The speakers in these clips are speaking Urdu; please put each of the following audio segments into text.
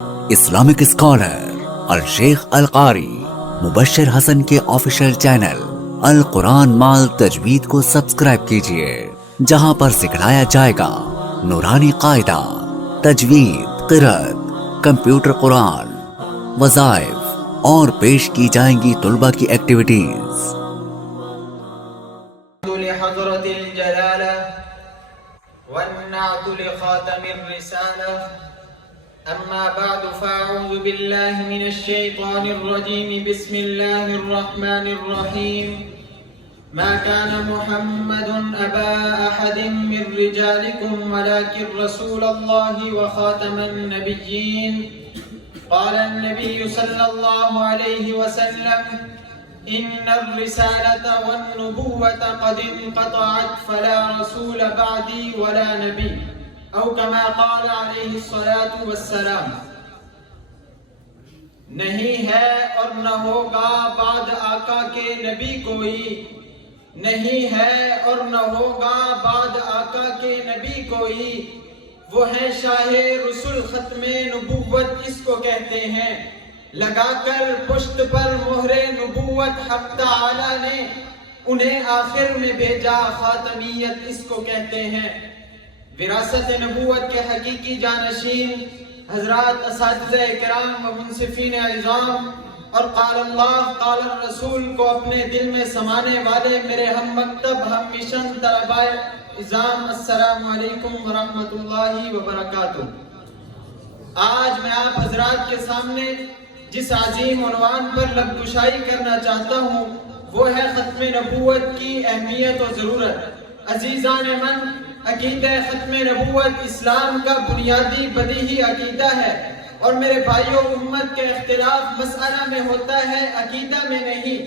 اسلامک اسکالر الشیخ القاری مبشر حسن کے آفیشیل چینل القرآن مال تجوید کو سبسکرائب کیجئے، جہاں پر سکھلایا جائے گا نورانی قاعدہ، تجوید، قرأت، کمپیوٹر قرآن، وظائف اور پیش کی جائیں گی طلبہ کی ایکٹیویٹیز۔ لحضرت الجلالہ والنعت لخاتم الرسالہ، اما بعد فاعوذ باللہ من الشیطان الرجیم، بسم اللہ الرحمن الرحیم۔ ما كان محمد ابا احد من رجالكم ولكن رسول الله وخاتم النبيين، قال النبي صلى الله عليه وسلم: ان الرسالة والنبوة قد انقطعت فلا رسول بعدي ولا نبي، او كما قال عليه الصلاة والسلام۔ نہیں ہے اور نہ ہوگا بعد آقا کے نبی کوئی، نہیں ہے اور نہ ہوگا بعد آقا کے نبی کوئی، وہ ہے شاہ رسول ختم نبوت اس کو کہتے ہیں، لگا کر پشت پر مہر نبوت حق تعالی نے انہیں آخر میں بھیجا، خاتمیت اس کو کہتے ہیں۔ وراثت نبوت کے حقیقی جانشین حضرات اساتذہ کرام و منصفین عظام اور قال اللہ قال الرسول کو اپنے دل میں سمانے والے میرے ہم مکتب ہم مشن طلباء عظام، السلام علیکم ورحمۃ اللہ وبرکاتہ۔ آج میں آپ حضرات کے سامنے جس عظیم عنوان پر لب گشائی کرنا چاہتا ہوں وہ ہے ختم نبوت کی اہمیت و ضرورت۔ عزیزان من، عقیدہ ختم نبوت اسلام کا بنیادی بدیہی عقیدہ ہے، اور میرے بھائیوں، امت کے اختلاف مسئلہ میں ہوتا ہے، عقیدہ میں نہیں۔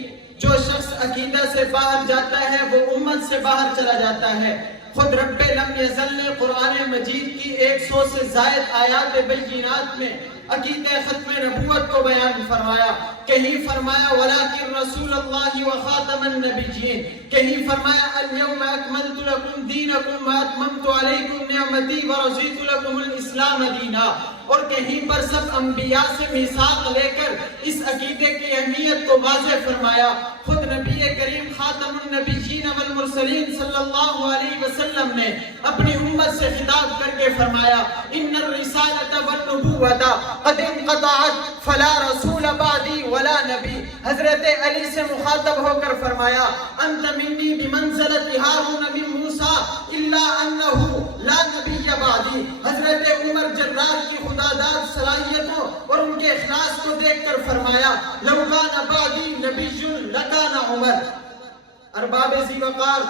جو شخص عقیدہ سے باہر جاتا ہے وہ امت سے باہر چلا جاتا ہے۔ خود رب لم یزل نے قرآن مجید کی 100 سے زائد آیات بینات میں عقیدہ ختم نبوت کو بیان فرمایا۔ کہیں فرمایا وَلَٰكِن رَسُولَ اللَّهِ وَخَاتَمَ النَّبِيِّينَ، کہیں فرمایا الْيَوْمَ أَكْمَلْتُ لَكُمْ دِينَكُمْ وَأَتْمَمْتُ عَلَيْكُمْ نِعْمَتِي وَرَضِيتُ لَكُمُ الْإِسْلَامَ دِينًا، اور کہیں پر سب انبیاء سے میثاق لے کر اس عقیدے کی اہمیت کو واضح فرمایا۔ خود نبی کریم خاتم النبیین والمرسلین صلی اللہ علیہ وسلم نے اپنی امت سے خطاب کر کے فرمایا: ان الرسالۃ والنبوۃ قد انقطعت فلا رسول بعدی ولا نبی۔ حضرت علی سے مخاطب ہو کر فرمایا: انت منی بمنزلۃ ہارون من موسیٰ الا انہ لا نبی بعدی۔ حضرت عمر جرار کی خداداد صلاحیتوں اور ان کے اخلاص کو دیکھ کر فرمایا: لو کان بعدی نبی لکان عمر۔ ارباب ذی وقار،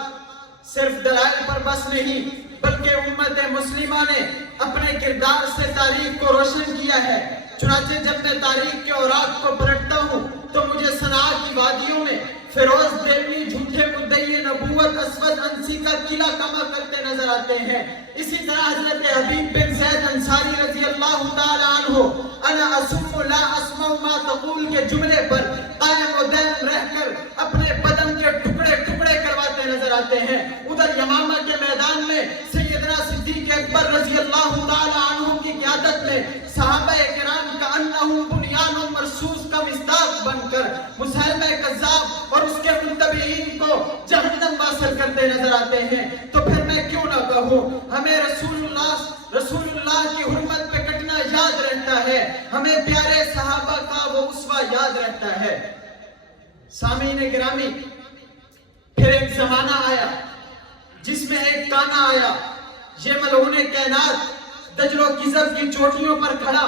صرف دلائل پر بس نہیں بلکہ امت مسلمہ نے اپنے کردار سے تاریخ کو روشن کیا ہے۔ چنانچہ جب میں تاریخ کے اوراق کو پلٹتا ہوں تو مجھے صنعا کی وادیوں میں فیروز دہلوی جھوٹے مدعی نبوت اسود انسی کا قلعہ کما کرتے نظر آتے ہیں۔ اسی طرح حضرت حبیب بن زید انصاری رضی اللہ تعالی عنہ انا اسم لا اسمع ما تقول کے جملے پر قائم و دائم رہ کر اپنے بدن کے ٹکڑے ٹکڑے کرواتے نظر آتے ہیں۔ ادھر یمامہ کے میدان میں سیدنا صدیق اکبر رضی اللہ تعالی عنہ کی قیادت میں صحابہ کرام کا انہم بنیان مرصوص کا مصداق بن کر مسیلمہ کذاب اور اس کے متبعین کو جہنم واصل کرتے نظر آتے ہیں۔ تو پھر میں کیوں نہ کہوں، ہمیں رسول اللہ کی حرمت پہ کٹنا یاد رہتا ہے، ہمیں پیارے صحابہ کا وہ اسوہ یاد رہتا ہے۔ سامعین گرامی، پھر ایک زمانہ آیا جس میں ایک تانا آیا، یہ ملعون کائنات دجل و کذب کی چوٹیوں پر کھڑا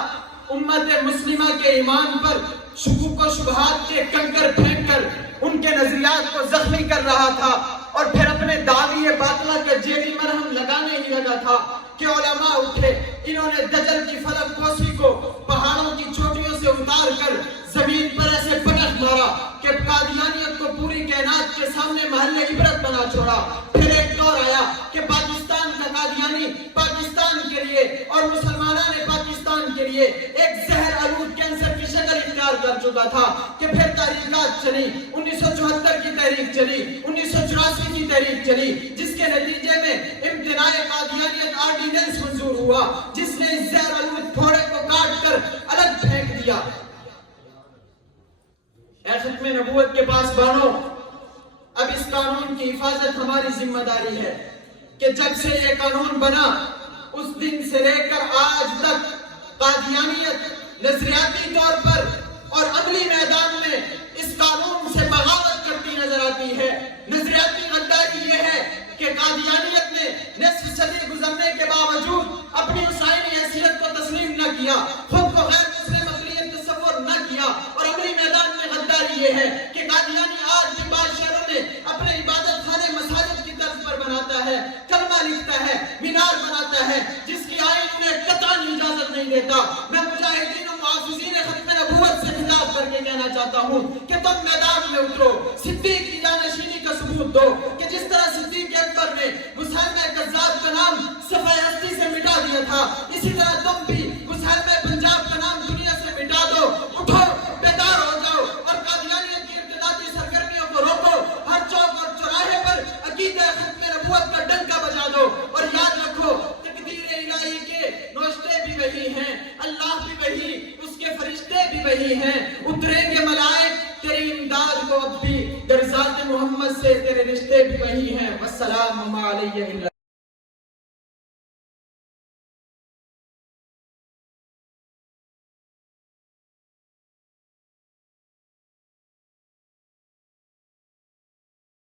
امت مسلمہ کے ایمان پر شکوک و شبہات کے کنکر پھینک کر ان کے نظریات کو زخمی کر رہا تھا، اور پھر اپنے دعوی باطلہ کا جیلی مرہم لگانے ہی لگا تھا کہ علماء اٹھے۔ انہوں نے دجل کی فلک پوشی کو پہاڑوں کی چوٹیوں سے اتار کر زمین پر ایسے پٹخ مارا کہ قادیانیت کو پوری کائنات کے سامنے محل عبرت بنا چھوڑا۔ پھر ایک دور آیا کہ پاکستان کا قادیانی پاکستان کے لیے اور مسلمانان پاکستان کے لیے ایک زہر آلود کینسر کی شکل اختیار کر چکا تھا کہ پھر تحریکات چلی، 1974 کی تحریک چلی، 1984 کی تحریک چلی، جس کے نتیجے میں امتناع قادیانیت آرڈیننس منظور ہوا، جس نے اس زہر آلود پھوڑے کو کاٹ کر اے ختم نبوت کے پاسبانوں، اب اس قانون کی حفاظت ہماری ذمہ داری ہے کہ جب سے یہ قانون بنا اس دن سے لے کر آج تک قادیانیت نظریاتی طور پر اور عملی میدان میں اس قانون سے بغاوت کرتی نظر آتی ہے۔ نظریاتی غداری یہ ہے کہ قادیانیت نے نصف صدی گزرنے کے باوجود اپنی عیسائی حیثیت کو تسلیم نہ کیا، خود کو غیر مسلم اقلیت تصور نہ کیا، اور عملی میدان میں غداری یہ ہے کہ قادیانی آج بھی بعض شہروں میں اپنے عبادت خانے مساجد کی طرز پر بناتا ہے، کلمہ لکھتا ہے، مینار بناتا ہے، جس کی آئین انہیں قطعاً اجازت نہیں دیتا۔ میں مجاہدین و محافظین ختم نبوت سے خطاب کر کے کہنا چاہتا ہوں کہ تم میدان میں اترو، صدیق کی جانشینی کا ثبوت دو کہ جس طرح صدیق اکبر نے مسیلمہ کذاب کا نام صفحہ ہستی سے مٹا دیا تھا، اسی طرح تم بھی مسیلمہ پنجاب کا نام دنیا سے مٹا دو۔ اٹھو، بیدار ہو جاؤ اور قادیانیت کی ارتدادی سرگرمیوں کو روکو۔ ہر چوک اور چوراہے پر عقیدہ ختم نبوت کا ڈنکا بجا دو، اور یاد رکھو تقدیر الہی کے نوشتے بھی وہی ہیں، اللہ بھی وہی، اس کے فرشتے بھی وہی ہیں۔ اتریں گے ملائک تیری امداد کو اب بھی، در ذات محمد سے تیرے رشتے بھی وہی ہیں۔ والسلام علیہ